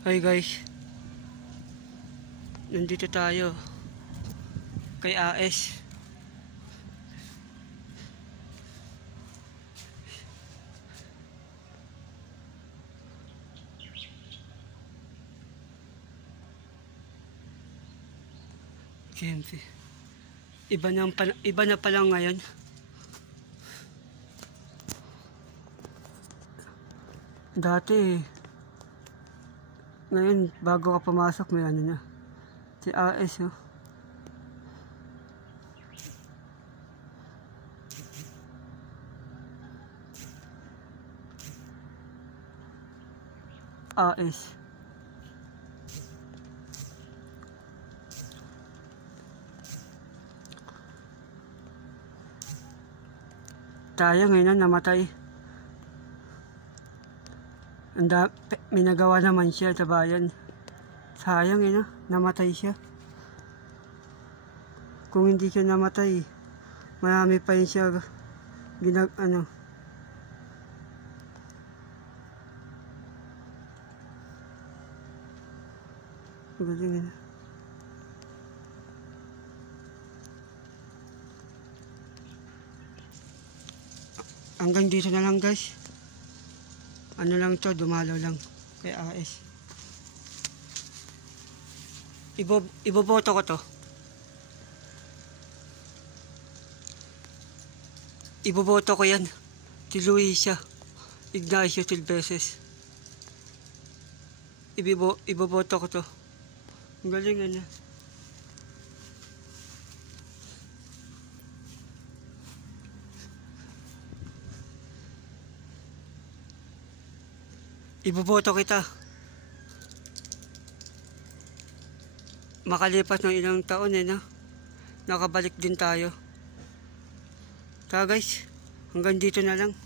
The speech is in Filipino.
Hi guys, nandito tayo kay AS. GMC. Iba na pala ngayon. Dati ngayon bago ka pumasok may ano na. Si AS oh. AS. Tayo ngayon namatay. May nagawa naman siya sa bayan. Sayang namatay siya. Kung hindi siya namatay, marami pa yun siya galing Hanggang dito na lang guys. Ano lang to, dumalaw lang kay AS. Iboboto ko to. Iboboto ko yan. Si Luisa Ignacio Silveses. Iboboto ko to. Ang galing Iboboto kita. Makalipas ng ilang taon nakabalik din tayo. Kaya guys, hanggang dito na lang.